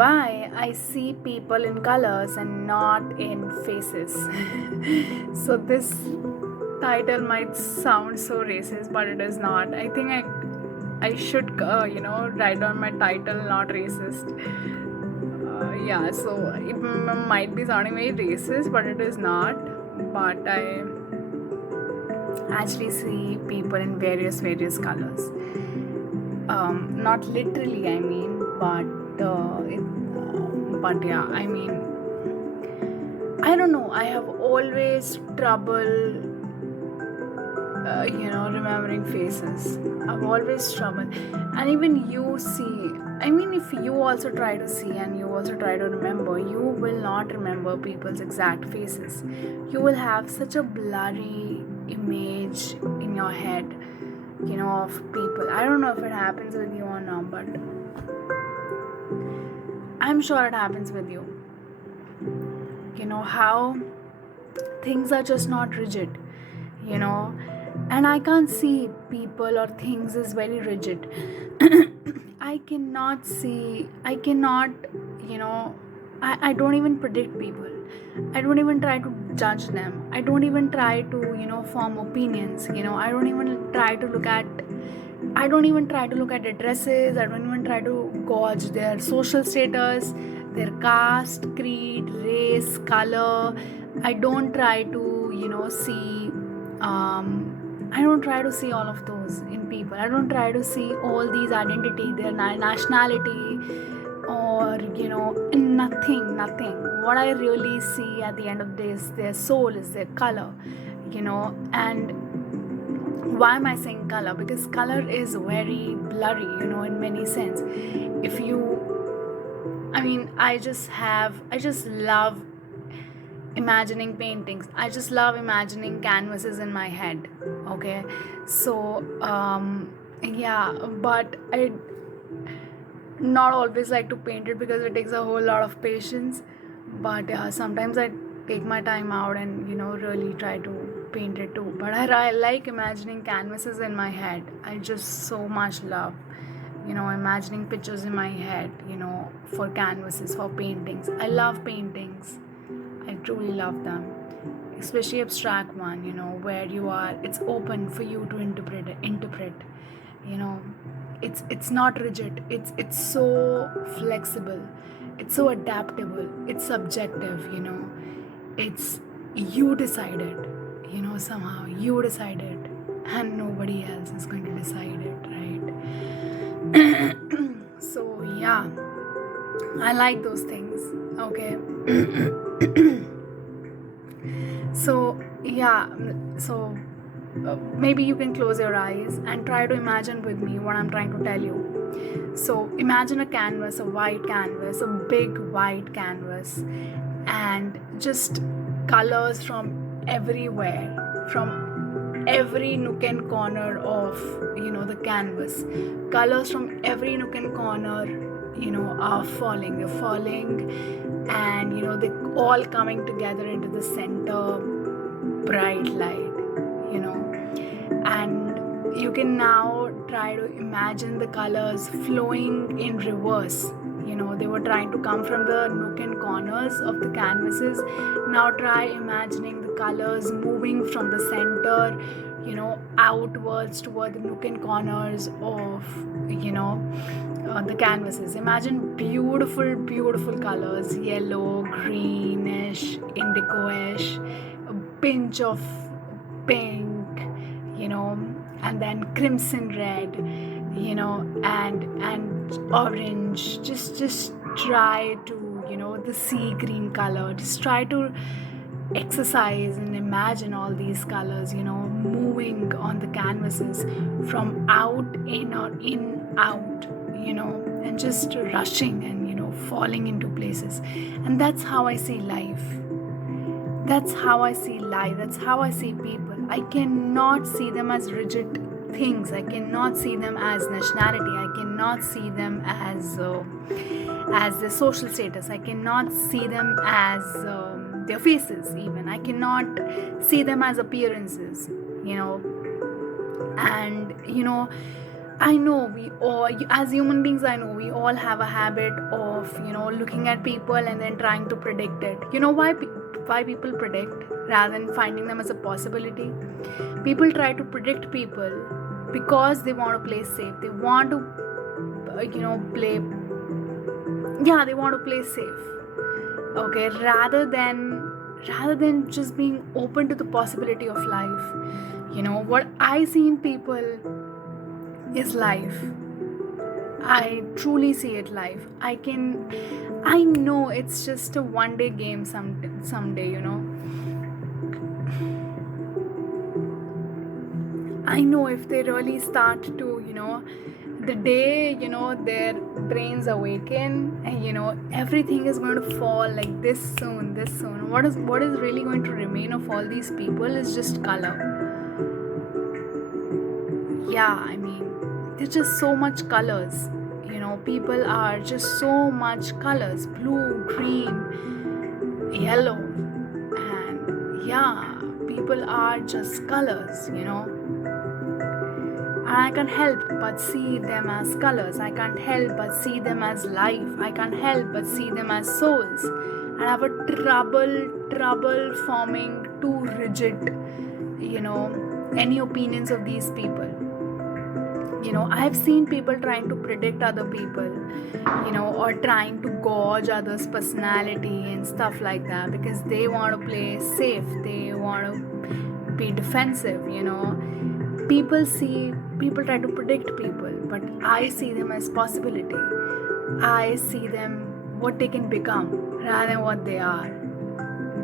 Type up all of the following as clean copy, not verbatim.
why I see people in colors and not in faces. So this title might sound so racist, but it is not. I think I should write on my title not racist. Yeah, so it might be sounding very racist, but it is not. But I actually see people in various colors. Not literally, I mean, but yeah, I mean, I don't know. I have always trouble, remembering faces. I've always trouble, and even you see. I mean, if you also try to see and you also try to remember, you will not remember people's exact faces. You will have such a blurry image in your head, of people. I don't know if it happens with you or not, but I'm sure it happens with you. You know how things are just not rigid, you know, and I can't see people or things as very rigid. I cannot, you know, I don't even predict people. I don't even try to judge them. I don't even try to, form opinions. I don't even try to look at their dresses. I don't even try to gauge their social status, their caste, creed, race, color. I don't try to, see. I don't try to see all of those in people. I don't try to see all these identity, their nationality, or nothing. What I really see at the end of the day is their soul, is their color, and why am I saying color? Because color is very blurry, in many sense. If you, I mean, I just love imagining paintings. I just love imagining canvases in my head. Okay, so yeah, but I not always like to paint it because it takes a whole lot of patience. But sometimes I take my time out and really try to paint it too. But I like imagining canvases in my head. I just so much love imagining pictures in my head, for canvases, for paintings. I love paintings. I truly love them, especially abstract one, where it's open for you to interpret. you know it's not rigid. It's so flexible, it's so adaptable, it's subjective. It's you decided, somehow you decided, and nobody else is going to decide it, right? So yeah, I like those things. Okay. So yeah, maybe you can close your eyes and try to imagine with me what I'm trying to tell you. So imagine a canvas, a white canvas, a big white canvas, and just colors from everywhere, from every nook and corner of the canvas. Colors from every nook and corner are falling. They're falling, and they're all coming together into the center bright light. And you can now try to imagine the colors flowing in reverse. They were trying to come from the nook and corners of the canvases. Now try imagining the colors moving from the center, outwards toward the nook and corners of the canvases. Imagine beautiful colors: yellow, greenish, indigoish, a pinch of pink, and then crimson red, and orange. Just try to, the sea green color. Just try to exercise and imagine all these colors, moving on the canvases from out in or in out, and just rushing and falling into places. And that's how I see life. That's how I see life. That's how I see people. I cannot see them as rigid things. I cannot see them as nationality. I cannot see them as their social status. I cannot see them as their faces. Even I cannot see them as appearances. And I know we all, as human beings, I know we all have a habit of, looking at people and then trying to predict it. You know why people predict rather than finding them as a possibility? People try to predict people because they want to play safe. They want to, play, yeah, they want to play safe. Okay, rather than just being open to the possibility of life. What I see in people is life. I truly see it live. I know it's just a one day game someday. I know if they really start to, the day, their brains awaken and, everything is going to fall like this soon, this soon. What is really going to remain of all these people is just color. Yeah, I mean, there's just so much colors. People are just so much colors, blue, green, yellow, and yeah, people are just colors. And I can't help but see them as colors. I can't help but see them as life. I can't help but see them as souls. And I have a trouble forming too rigid, any opinions of these people. I have seen people trying to predict other people, or trying to gauge others' personality and stuff like that because they want to play safe, they want to be defensive. People try to predict people, but I see them as possibility. I see them what they can become rather than what they are.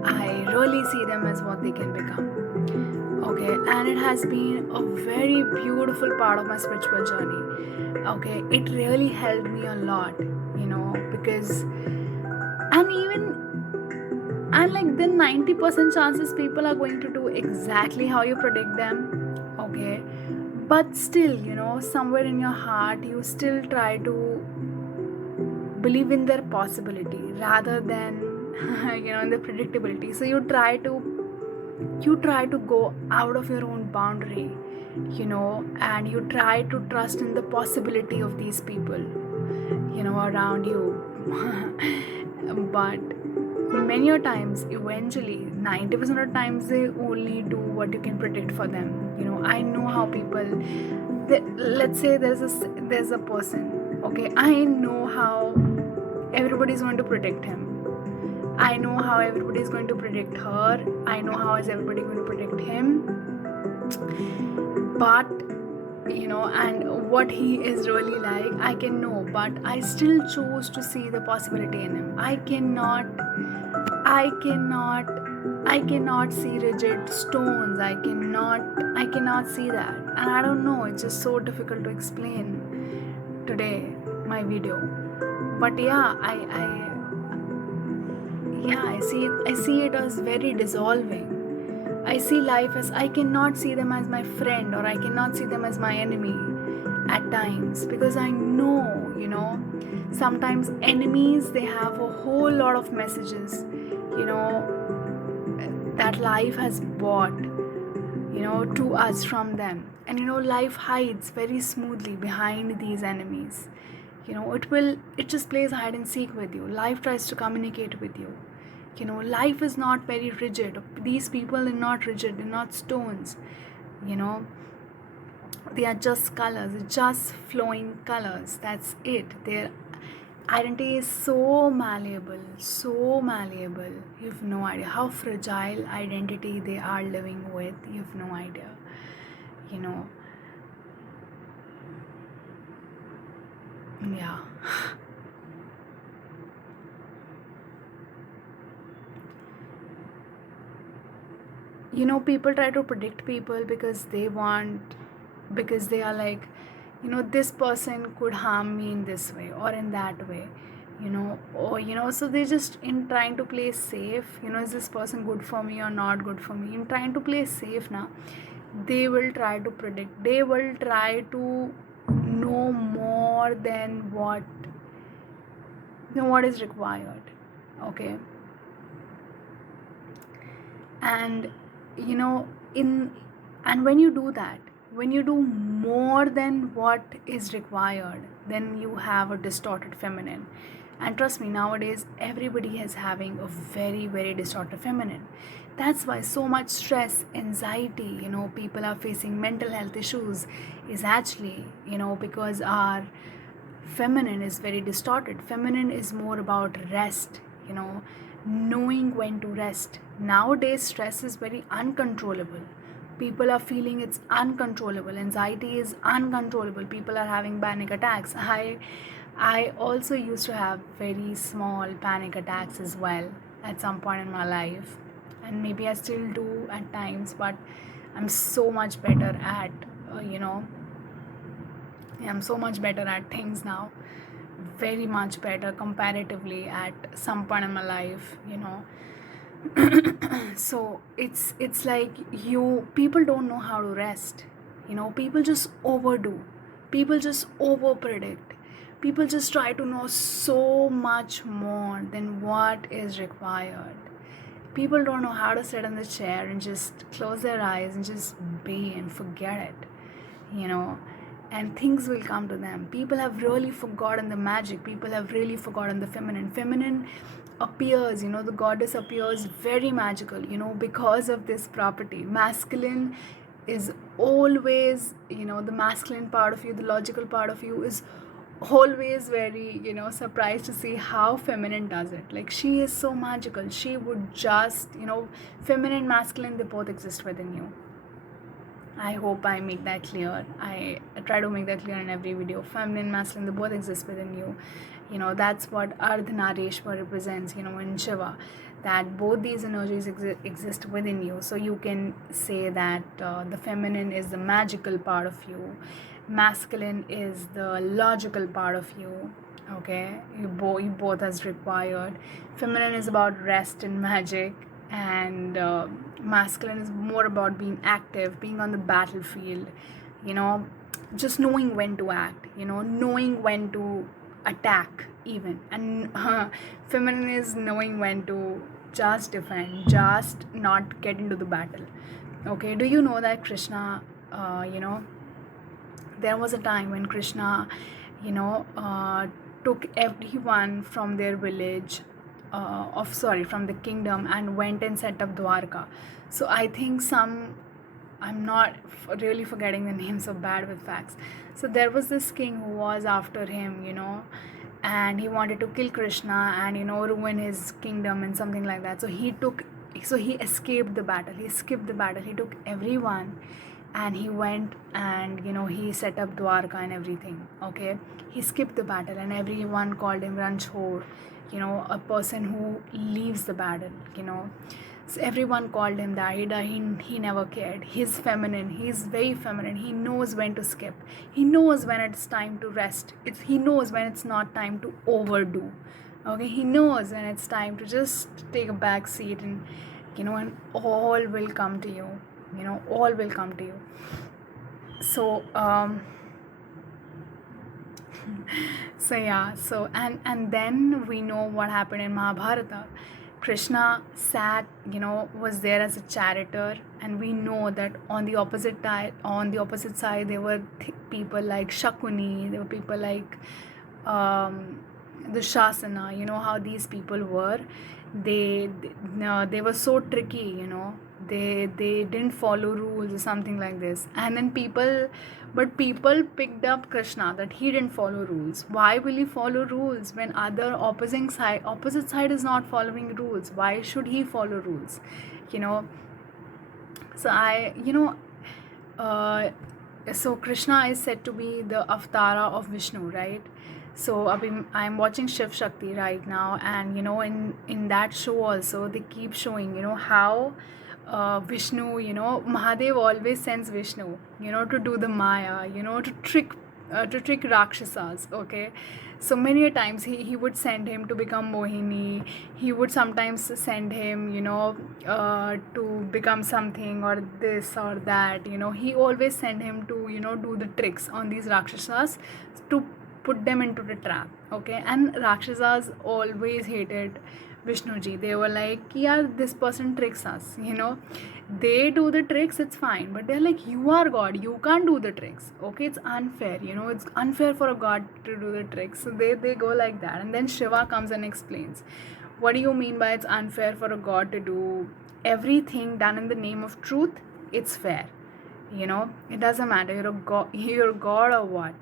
I really see them as what they can become. Okay, and it has been a very beautiful part of my spiritual journey. Okay, it really helped me a lot, because and like then 90% chances people are going to do exactly how you predict them. Okay, but still, somewhere in your heart you still try to believe in their possibility rather than in the predictability. So you try to go out of your own boundary, and you try to trust in the possibility of these people around you. But many a times, eventually 90% of times, they only do what you can predict for them. I know how people, let's say there's a person. Okay, I know how everybody's going to predict him. I know how everybody is going to predict her. I know how is everybody going to predict him. But and what he is really like, I can know, but I still choose to see the possibility in him. I cannot see rigid stones. I cannot see that. And I don't know, it's just so difficult to explain today, my video. But yeah, I see it as very dissolving. I see life as, I cannot see them as my friend, or I cannot see them as my enemy at times, because I know, sometimes enemies, they have a whole lot of messages, that life has brought, to us from them. And life hides very smoothly behind these enemies. It just plays hide and seek with you. Life tries to communicate with you. Life is not very rigid. These people are not rigid, they're not stones. They are just colors, just flowing colors. That's it. Their identity is so malleable, so malleable. You have no idea how fragile identity they are living with. You have no idea. Yeah. People try to predict people because they are like, this person could harm me in this way or in that way, or so they just, in trying to play safe, is this person good for me or not good for me, in trying to play safe now, they will try to predict, they will try to know more than what is required. Okay, and in and when you do that, when you do more than what is required, then you have a distorted feminine. And trust me, nowadays everybody is having a very, very distorted feminine. That's why so much stress, anxiety, people are facing mental health issues, is actually, because our feminine is very distorted. Feminine is more about rest, knowing when to rest. Nowadays stress is very uncontrollable. People are feeling it's uncontrollable. Anxiety is uncontrollable. People are having panic attacks. I also used to have very small panic attacks as well at some point in my life, and maybe I still do at times, but I'm so much better at I'm so much better at things now, very much better comparatively at some point in my life. So it's like, you people don't know how to rest. People just overdo, people just over predict, people just try to know so much more than what is required. People don't know how to sit in the chair and just close their eyes and just be and forget it, you know and things will come to them. People have really forgotten the magic. People have really forgotten the feminine appears, the goddess appears very magical, because of this property. Masculine is always, the masculine part of you, the logical part of you, is always very, surprised to see how feminine does it. Like, she is so magical. She would just, feminine, masculine, they both exist within you. I hope I make that clear. I try to make that clear in every video. Feminine, masculine, they both exist within you. That's what Ardhanarishwar represents, in Shiva. That both these energies exist within you. So you can say that the feminine is the magical part of you. Masculine is the logical part of you. Okay, you both as required. Feminine is about rest and magic, and masculine is more about being active, being on the battlefield, you know just knowing when to act, knowing when to attack even. And feminine is knowing when to just defend, just not get into the battle. Okay, do you know that Krishna, there was a time when Krishna, you know took everyone from their village, from the kingdom, and went and set up Dwarka. So I think I'm not really forgetting the names, so bad with facts. So there was this king who was after him, and he wanted to kill Krishna and, ruin his kingdom and something like that. So he escaped the battle. He skipped the battle. He took everyone and he went and, he set up Dwarka and everything. Okay, he skipped the battle and everyone called him Ranchhod, a person who leaves the battle. So everyone called him that. He never cared. He's feminine. He's very feminine. He knows when to skip. He knows when it's time to rest. He knows when it's not time to overdo. Okay, he knows when it's time to just take a back seat, and and all will come to you. All will come to you. So so yeah, and then we know what happened in Mahabharata. Krishna was there as a charioteer, and we know that on the opposite side there were people like Shakuni, there were people like the Shasana. How these people were. They were so tricky. They didn't follow rules or something like this, and then people picked up Krishna that he didn't follow rules. Why will he follow rules when other opposite side is not following rules? Why should he follow rules? So so Krishna is said to be the avatara of Vishnu, right? So I'm watching Shiv Shakti right now, and in that show also they keep showing how Vishnu, Mahadev always sends Vishnu, to do the Maya, to trick Rakshasas. Okay, so many a times he would send him to become Mohini. He would sometimes send him, to become something or this or that. He always send him to, do the tricks on these Rakshasas to put them into the trap. Okay, and Rakshasas always hated Vishnuji. They were like, yeah, this person tricks us, they do the tricks, it's fine, but they're like, you are God, you can't do the tricks. Okay, it's unfair, it's unfair for a god to do the tricks. So they go like that, and then Shiva comes and explains, what do you mean by it's unfair for a god to do everything done in the name of truth? It's fair. It doesn't matter you're god or what.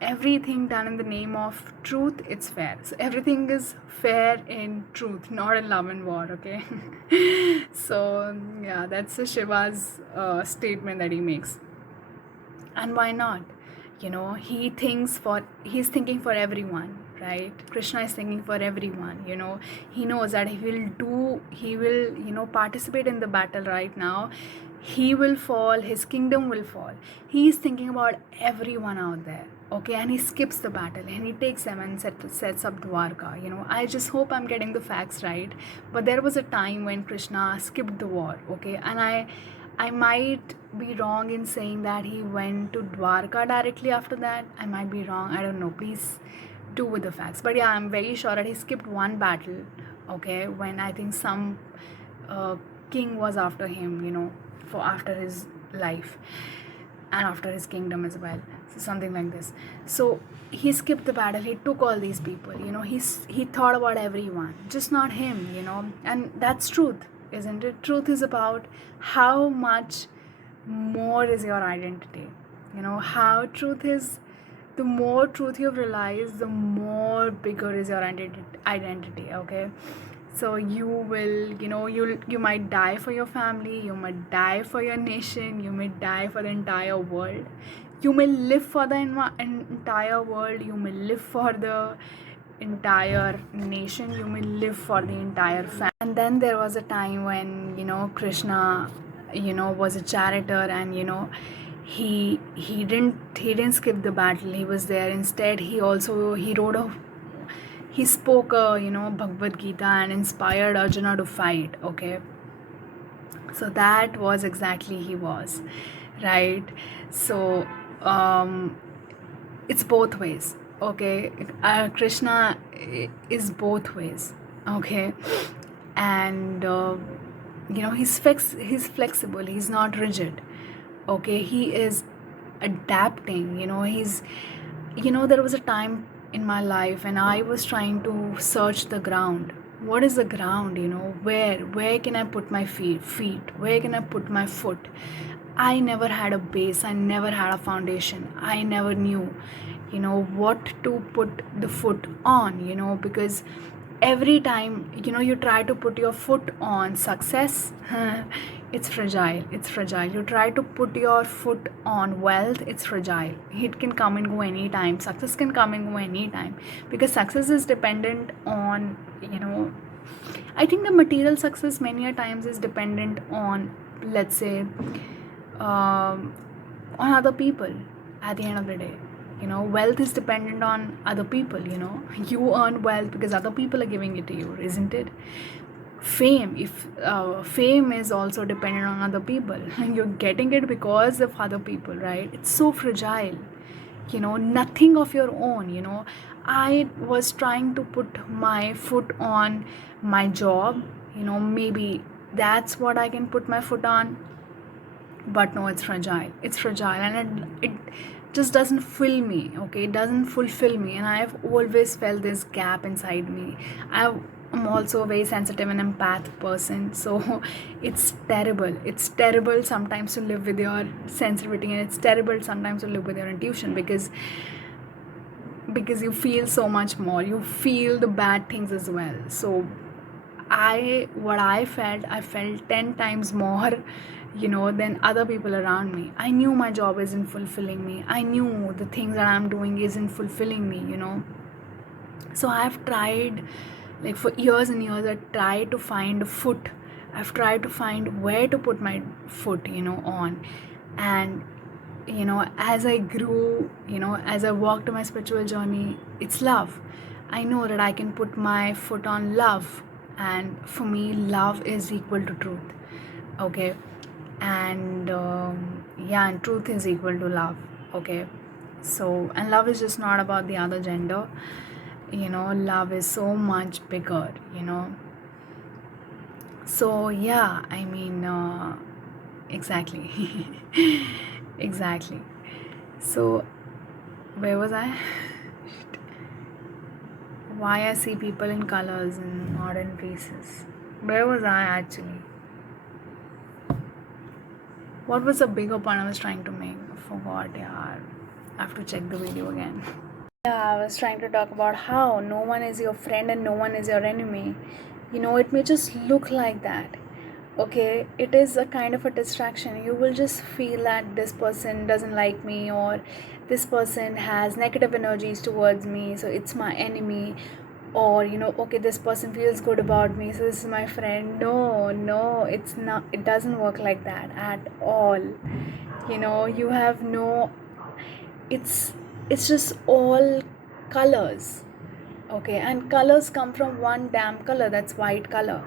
Everything done in the name of truth, it's fair. So everything is fair in truth, not in love and war. Okay. So yeah, that's the Shiva's statement that he makes. And why not? He's thinking for everyone, right? Krishna is thinking for everyone. He knows that he will participate in the battle right now, he will fall, his kingdom will fall. He's thinking about everyone out there. Okay, and he skips the battle and he takes them and sets up Dwarka. I just hope I'm getting the facts right, but there was a time when Krishna skipped the war. Okay, and I might be wrong in saying that he went to Dwarka directly after that. I might be wrong, I don't know, please do with the facts. But yeah, I'm very sure that he skipped one battle, okay, when I think some king was after him, for after his life and after his kingdom as well. So something like this. So he skipped the battle, he took all these people, he thought about everyone, just not him, and that's truth, isn't it? Truth is about how much more is your identity. How truth is, the more truth you've realized, the more bigger is your identity. Okay, so you will, you might die for your family, you might die for your nation, you may die for the entire world, you may live for the entire world, you may live for the entire nation, you may live for the entire family. And then there was a time when Krishna was a charioteer, and he didn't skip the battle, he was there. Instead, he spoke Bhagavad Gita and inspired Arjuna to fight. Okay, so that was exactly he was, right? So it's both ways. Okay, Krishna is both ways. Okay, and he's flexible, he's not rigid. Okay, he is adapting. There was a time in my life and I was trying to search the ground. What is the ground? Where can I put my feet? Where can I put my foot? I never had a base, I never had a foundation, I never knew what to put the foot on, because every time you try to put your foot on success, it's fragile. You try to put your foot on wealth, it's fragile. It can come and go anytime, success can come and go anytime, because success is dependent on, I think the material success many a times is dependent on, let's say, on other people. At the end of the day, wealth is dependent on other people. You earn wealth because other people are giving it to you, isn't it? Fame, if fame is also dependent on other people, you're getting it because of other people, right? It's so fragile. Nothing of your own. I was trying to put my foot on my job, maybe that's what I can put my foot on, but no, it's fragile, and it just doesn't fill me. Okay, it doesn't fulfill me, and I've always felt this gap inside me. I'm also a very sensitive and empath person, so it's terrible sometimes to live with your sensitivity, and it's terrible sometimes to live with your intuition, because you feel so much more, you feel the bad things as well. So I felt 10 times more, than other people around me. I knew my job isn't fulfilling me, I knew the things that I'm doing isn't fulfilling me. So I've tried, like, for years and years, I tried to find a foot, I've tried to find where to put my foot on. And as I grew, as I walked my spiritual journey, it's love. I know that I can put my foot on love, and for me love is equal to truth. Okay, and and truth is equal to love. Okay, So, and love is just not about the other gender. Love is so much bigger. So yeah, I mean, exactly. Exactly. So where was I? Why I see people in colors in modern pieces. Where was I actually? What was the bigger point I was trying to make? I forgot, yeah. I have to check the video again. Yeah, I was trying to talk about how no one is your friend and no one is your enemy. It may just look like that. Okay, it is a kind of a distraction. You will just feel that this person doesn't like me, or this person has negative energies towards me, so it's my enemy. Or, okay, this person feels good about me, so this is my friend. No, no, it's not. It doesn't work like that at all. You have no, it's just all colors. Okay, and colors come from one damn color, that's white color.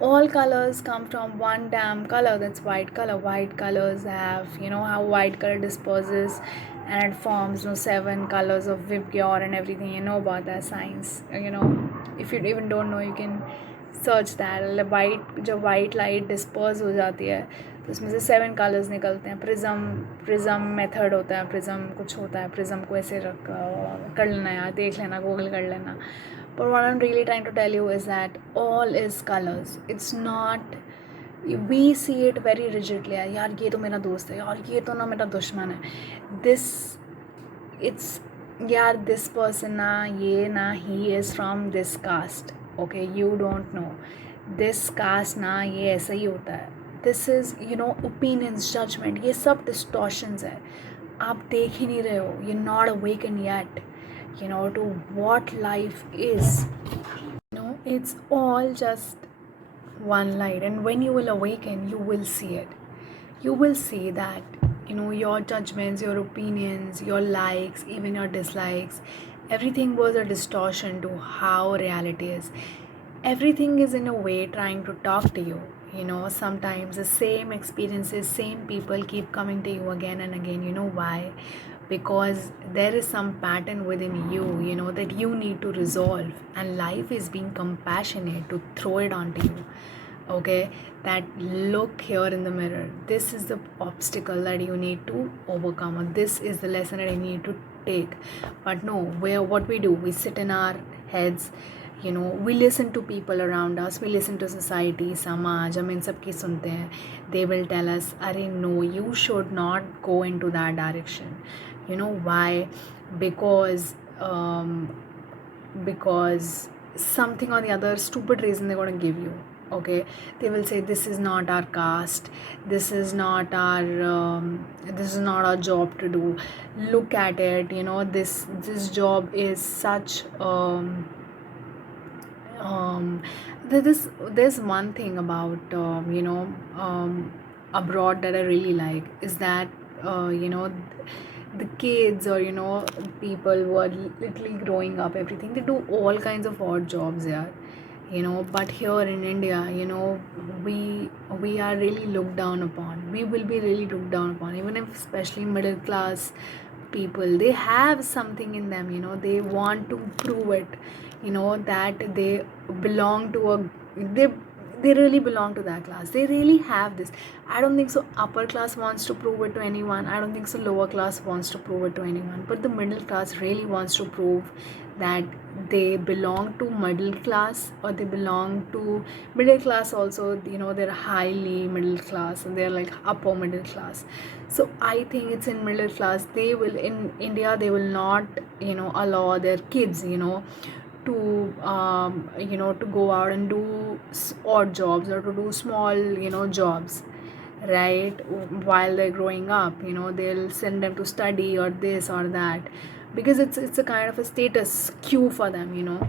All colors come from one damn color, that's white color. White colors have, how white color disperses and it forms, 7 colors of Vibgyor and everything. You know about that science. If you even don't know, you can search that white जब white light disperse हो जाती है तो उसमें से 7 colours निकलते हैं. Prism method होता है, प्रिज्म कुछ होता है, प्रिज्म को ऐसे रख कर लेना, यार देख लेना, गूगल कर लेना. But what I am really trying to tell you is that all is colours. It's not we see it very rigidly, यार ये तो मेरा दोस्त है, यार ये तो ना मेरा दुश्मन है. दिस इट्स यार दिस पर्सन ना, ये ना, he is from this caste. Okay, you don't know this caste ना, ये ऐसा ही होता है. दिस इज़ ओपिनियंस, जजमेंट, ये सब डिस्टॉर्शंस है. आप देख ही नहीं रहे हो. You not awaken yet to what life is. It's all just one light, and when you will awaken, you will see it. You will see that your judgments, your opinions, your likes, even your dislikes, everything was a distortion to how reality is. Everything is in a way trying to talk to you. Sometimes the same experiences, same people keep coming to you again and again. You know why? Because there is some pattern within you, that you need to resolve, and life is being compassionate to throw it onto you. Okay, that look here in the mirror, this is the obstacle that you need to overcome, or this is the lesson that you need to take. But no, what we do, we sit in our heads. We listen to people around us, we listen to society, samaj, हम इन सब की सुनते हैं. They will tell us, अरे no, you should not go into that direction. Why? Because something or the other stupid reason they're going to give you. Okay, they will say, this is not our caste, this is not our job to do. Look at it, this job is such there's one thing about abroad that I really like, is that the kids, or people who are literally growing up, everything, they do all kinds of odd jobs here. But here in India, we are really looked down upon. We will be really looked down upon, even if especially middle class people, they have something in them. They want to prove it, that they belong to they really belong to that class. They really have this. I don't think so upper class wants to prove it to anyone. I don't think so lower class wants to prove it to anyone. But the middle class really wants to prove that they belong to middle class, or they belong to middle class also. They're highly middle class, and they're like upper middle class. So I think it's in middle class, they will, in India, they will not allow their kids to to go out and do odd jobs, or to do small jobs, right, while they're growing up. They'll send them to study or this or that, because it's a kind of a status cue for them.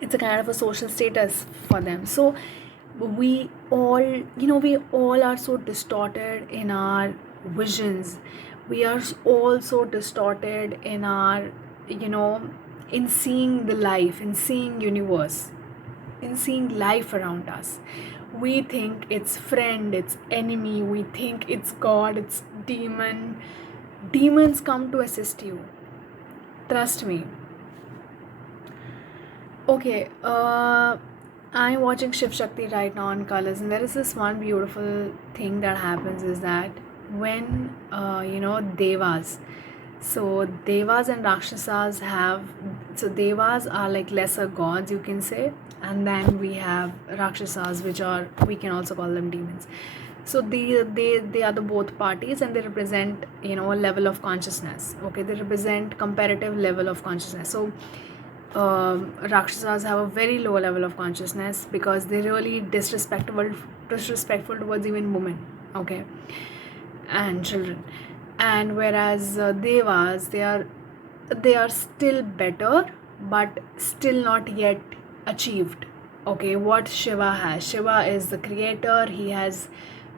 It's a kind of a social status for them. So we all are so distorted in our visions. We are all so distorted in our in seeing the life, in seeing universe, in seeing life around us. We think it's friend, it's enemy, we think it's god, it's demon. Demons come to assist you. Trust me. Okay, I'm watching Shiv Shakti right now on Colors, and there is this one beautiful thing that happens is that when Devas, so Devas and Rakshasas have, so Devas are like lesser gods, you can say, and then we have Rakshasas, which are, we can also call them demons. So they are the both parties, and they represent, a level of consciousness. Okay, they represent comparative level of consciousness. So Rakshasas have a very low level of consciousness because they're really disrespectful towards even women, okay, and children. And whereas Devas, they are still better, but still not yet achieved. Okay, what Shiva has. Shiva is the creator.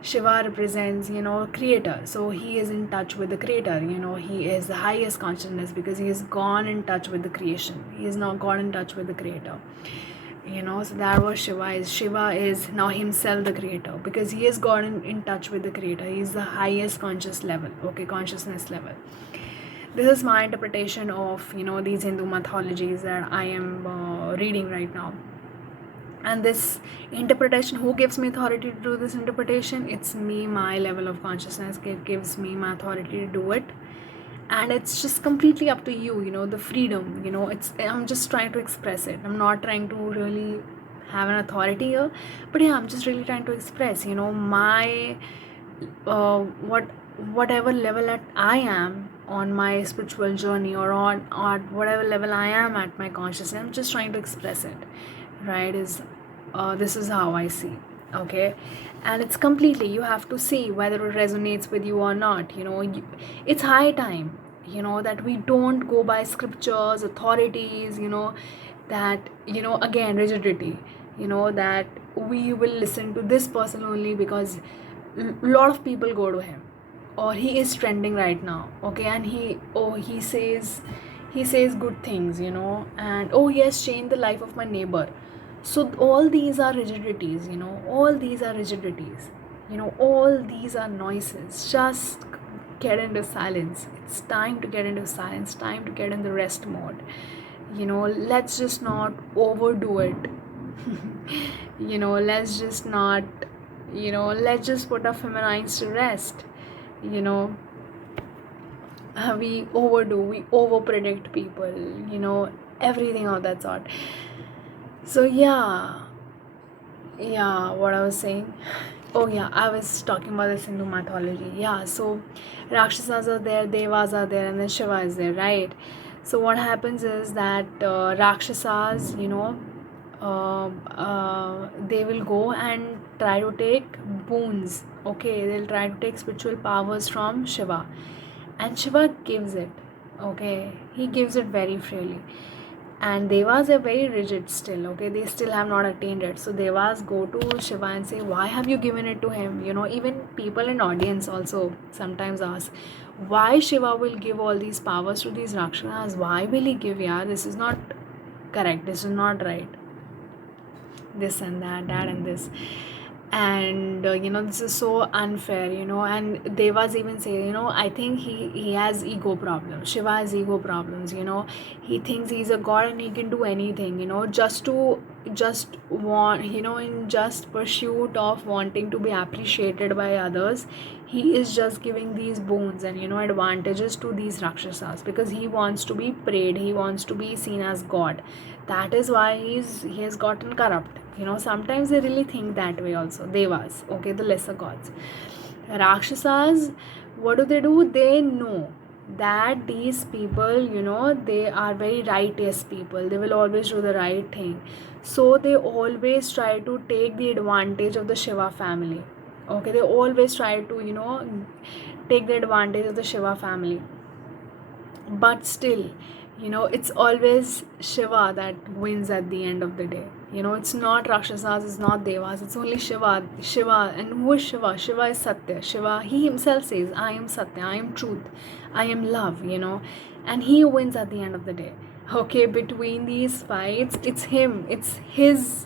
Shiva represents, creator. So he is in touch with the creator. He is the highest consciousness because he has gone in touch with the creation. He has not gone in touch with the creator. So that was Shiva is. Shiva is now himself the creator because he has gotten in touch with the creator. He is the highest consciousness level. This is my interpretation of these Hindu mythologies that I am reading right now. And this interpretation, who gives me authority to do this interpretation? It's me. My level of consciousness gives me my authority to do it, and it's just completely up to you. The freedom, I'm just trying to express it. I'm not trying to really have an authority here, but yeah, I'm just really trying to express my whatever level that I am on my spiritual journey, or on whatever level I am at my consciousness. I'm just trying to express it, right? This is how I see. Okay, and it's completely, you have to see whether it resonates with you or not. It's high time that we don't go by scriptures, authorities, that again, rigidity, that we will listen to this person only because a lot of people go to him, or he is trending right now. Okay, and he says good things, and oh, he has changed the life of my neighbor. So all these are rigidities, all these are rigidities, all these are noises. Just get into silence. It's time to get into silence, time to get in the rest mode. Let's just not overdo it. Let's just not, let's just put our feminines to rest. We overdo, we over predict people, everything of that sort. So yeah, what I was saying. Oh yeah, I was talking about this Hindu mythology. Yeah, so Rakshasas are there, Devas are there, and then Shiva is there, right? So what happens is that Rakshasas, they will go and try to take boons. Okay, they'll try to take spiritual powers from Shiva, and Shiva gives it. Okay, he gives it very freely. And Devas are very rigid still. Okay, they still have not attained it. So Devas go to Shiva and say, why have you given it to him? Even people in audience also sometimes ask, why Shiva will give all these powers to these Rakshasas? Why will he give? Yeah, this is not correct, this is not right, this and that and this. And this is so unfair, and Devas even say, I think he has ego problems. Shiva has ego problems. He thinks he's a god and he can do anything, just want, in just pursuit of wanting to be appreciated by others. He is just giving these boons and advantages to these Rakshasas because he wants to be prayed, he wants to be seen as god. That is why he has gotten corrupt. Sometimes they really think that way also. Devas, okay, the lesser gods. Rakshasas, what do? They know that these people, they are very righteous people. They will always do the right thing. So they always try to take the advantage of the Shiva family. Okay, they always try to, take the advantage of the Shiva family. But still, it's always Shiva that wins at the end of the day. It's not Rakshasas, it's not Devas, it's only Shiva. And who is Shiva? Shiva is Satya. Shiva, he himself says, I am Satya, I am truth, I am love. And he wins at the end of the day. Okay, between these fights, it's him, it's his,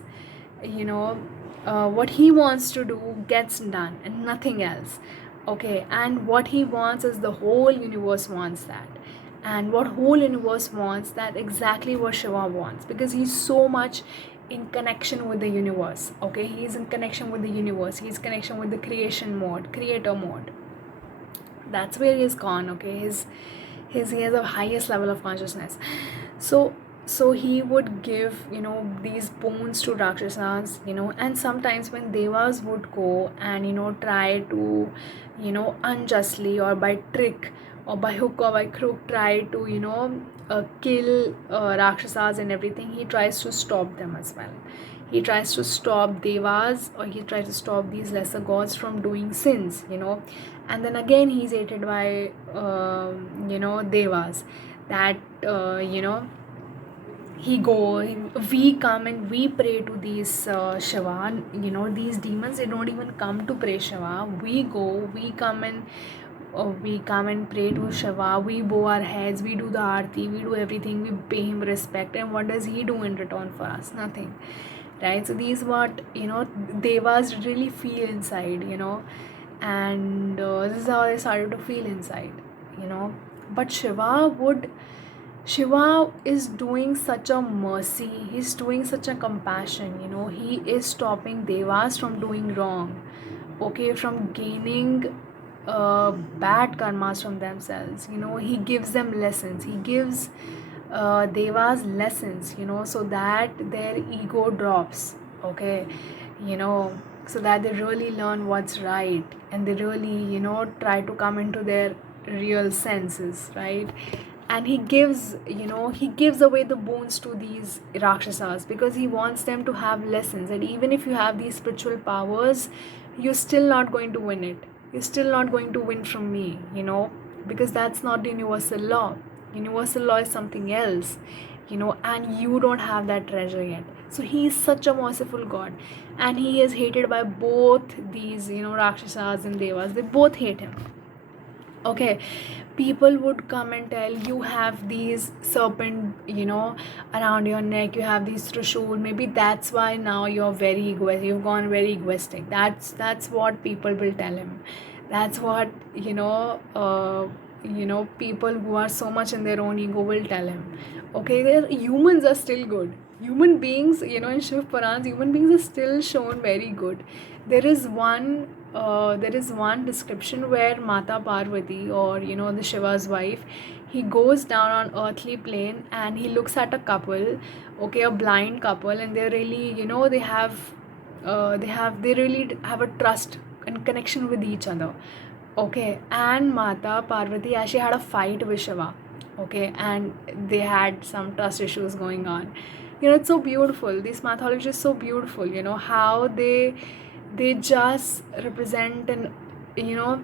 what he wants to do gets done and nothing else. Okay, and what he wants is the whole universe wants that. And what whole universe wants, that exactly what Shiva wants, because he's so much in connection with the universe. Okay, he's in connection with the universe, he's connection with the creation mode, creator mode. That's where he's gone. Okay, his he has a highest level of consciousness. So he would give, these boons to Rakshasas, and sometimes when Devas would go and, try to, unjustly or by trick or by hook or by crook try to, kill Rakshasas and everything, he tries to stop them as well. He tries to stop Devas, or he tries to stop these lesser gods from doing sins, and then again he's hated by Devas, that we come and we pray to these Shiva, these demons, they don't even come to pray Shiva. We come and pray to Shiva, we bow our heads, we do the aarti, we do everything, we pay him respect, and what does he do in return for us? Nothing, right? So these what, Devas really feel inside, and this is how they started to feel inside, but Shiva is doing such a mercy, he's doing such a compassion, he is stopping Devas from doing wrong, okay, from gaining bad karmas from themselves. He gives them lessons, he gives Devas lessons, so that their ego drops, okay, so that they really learn what's right, and they really, try to come into their real senses, right? And he gives away the boons to these Rakshasas, because he wants them to have lessons, and even if you have these spiritual powers, you're still not going to win it, you're still not going to win from me, because that's not the universal law. Universal law is something else, and you don't have that treasure yet. So he is such a merciful god, and he is hated by both these, Rakshasas and Devas, they both hate him. Okay, people would come and tell you have these serpent, around your neck, you have these trishul, maybe that's why now you're very egoistic, you've gone very egoistic. That's what people will tell him. That's what, people who are so much in their own ego will tell him. Okay, their humans are still good, human beings, in Shiv Purans, human beings are still shown very good. There is one description where Mata Parvati, or the Shiva's wife, he goes down on earthly plane and he looks at a couple, okay, a blind couple, and they're really, they really have a trust and connection with each other. Okay, and Mata Parvati actually had a fight with Shiva, okay, and they had some trust issues going on. It's so beautiful, this mythology is so beautiful, how they just represent an, you know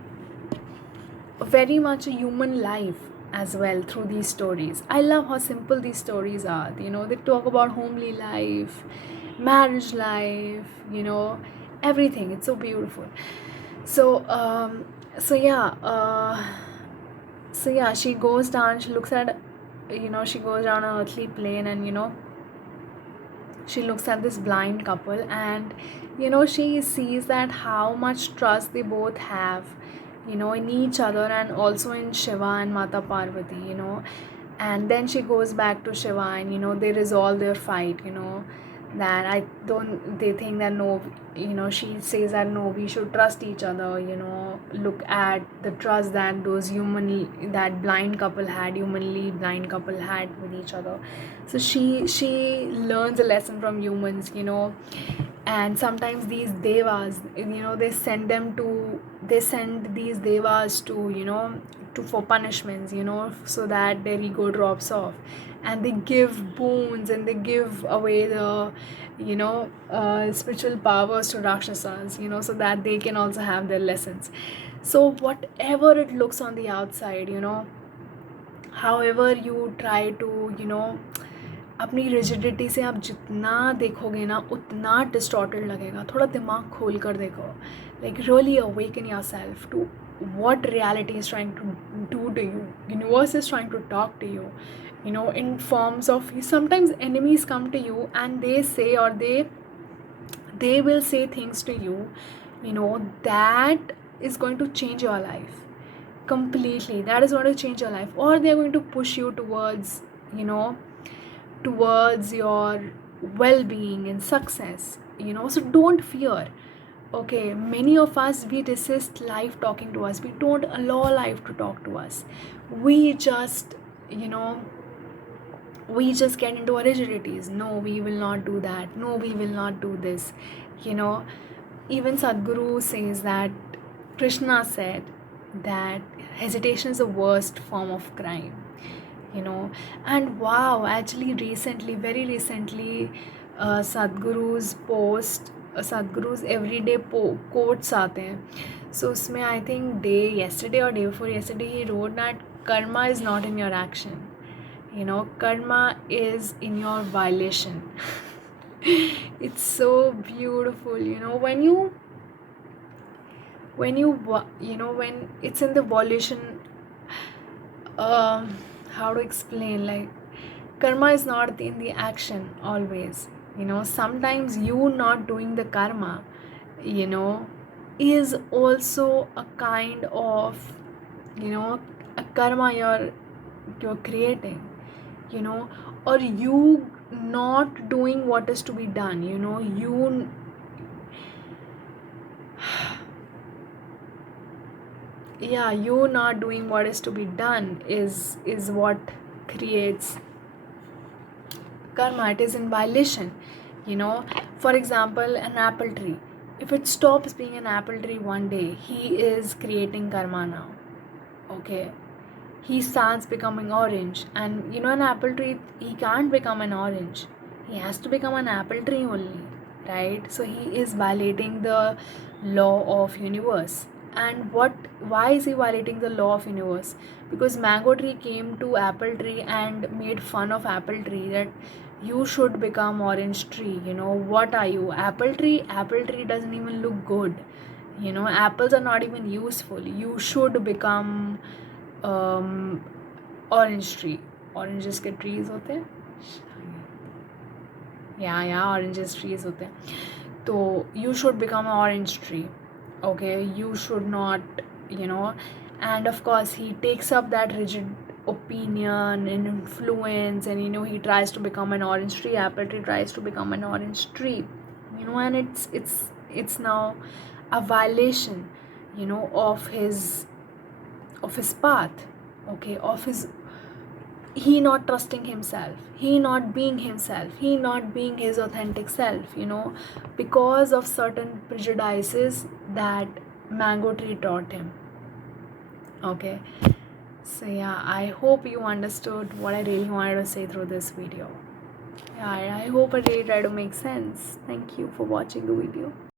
very much a human life as well through these stories. I love how simple these stories are. They talk about homely life, marriage life, everything. It's so beautiful. So she goes down, she looks at, she goes down an earthly plane, and she looks at this blind couple, and she sees that how much trust they both have, in each other, and also in Shiva and Mata Parvati, and then she goes back to Shiva, and they resolve their fight, that I don't they think that no, she says that no, we should trust each other, look at the trust that that humanly blind couple had with each other. So she learns a lesson from humans, and sometimes these Devas, they send these Devas to, for punishments, so that their ego drops off, and they give boons and they give away the, spiritual powers to Rakshasas, so that they can also have their lessons. So whatever it looks on the outside, however you try to, अपनी rigidity से आप जितना देखोगे ना उतना distorted लगेगा. थोड़ा दिमाग खोल कर देखो, like really awaken yourself to what reality is trying to do to you. Universe is trying to talk to you, in forms of, sometimes enemies come to you and they say, or they will say things to you, that is going to change your life completely. That is going to change your life, or they're going to push you towards, you know, towards your well-being and success, you know. So don't fear. Okay, many of us, we resist life talking to us. We don't allow life to talk to us. We just, you know, we just get into our rigidities. No, we will not do that. No, we will not do this, you know. Even Sadhguru says that, Krishna said that hesitation is the worst form of crime, you know. And wow, actually recently, very recently, Sadhguru's post, Sadhguru's everyday quotes आते हैं. So उसमें I think yesterday or day before yesterday, he wrote that karma is not in your action, you know, karma is in your violation. It's so beautiful, you know, when it's in the violation. um how to explain, like, karma is not in the action always, you know. Sometimes you not doing the karma, you know, is also a kind of, you know, a karma you're creating, you know. Or you not doing what is to be done, you know. You not doing what is to be done is what creates karma. It is in violation, you know. For example, an apple tree, if it stops being an apple tree one day, he is creating karma now. Okay, he starts becoming orange, and you know, an apple tree, he can't become an orange. He has to become an apple tree only, right? So he is violating the law of universe. And why is he violating the law of universe? Because mango tree came to apple tree and made fun of apple tree, that you should become orange tree, you know. What are you, apple tree? Apple tree doesn't even look good, you know. Apples are not even useful. You should become orange tree. Oranges के trees होते हैं, या oranges trees होते हैं. तो you should become a orange tree. Okay, you should not, you know. And of course he takes up that rigid opinion and influence, and you know, he tries to become an orange tree. Apple tree tries to become an orange tree, you know. And it's now a violation, you know, of his path. Okay, of his, he not trusting himself, he not being himself, he not being his authentic self, you know, because of certain prejudices that mango tree taught him. Okay, so yeah, I hope you understood what I really wanted to say through this video. Yeah, I hope I really try to make sense. Thank you for watching the video.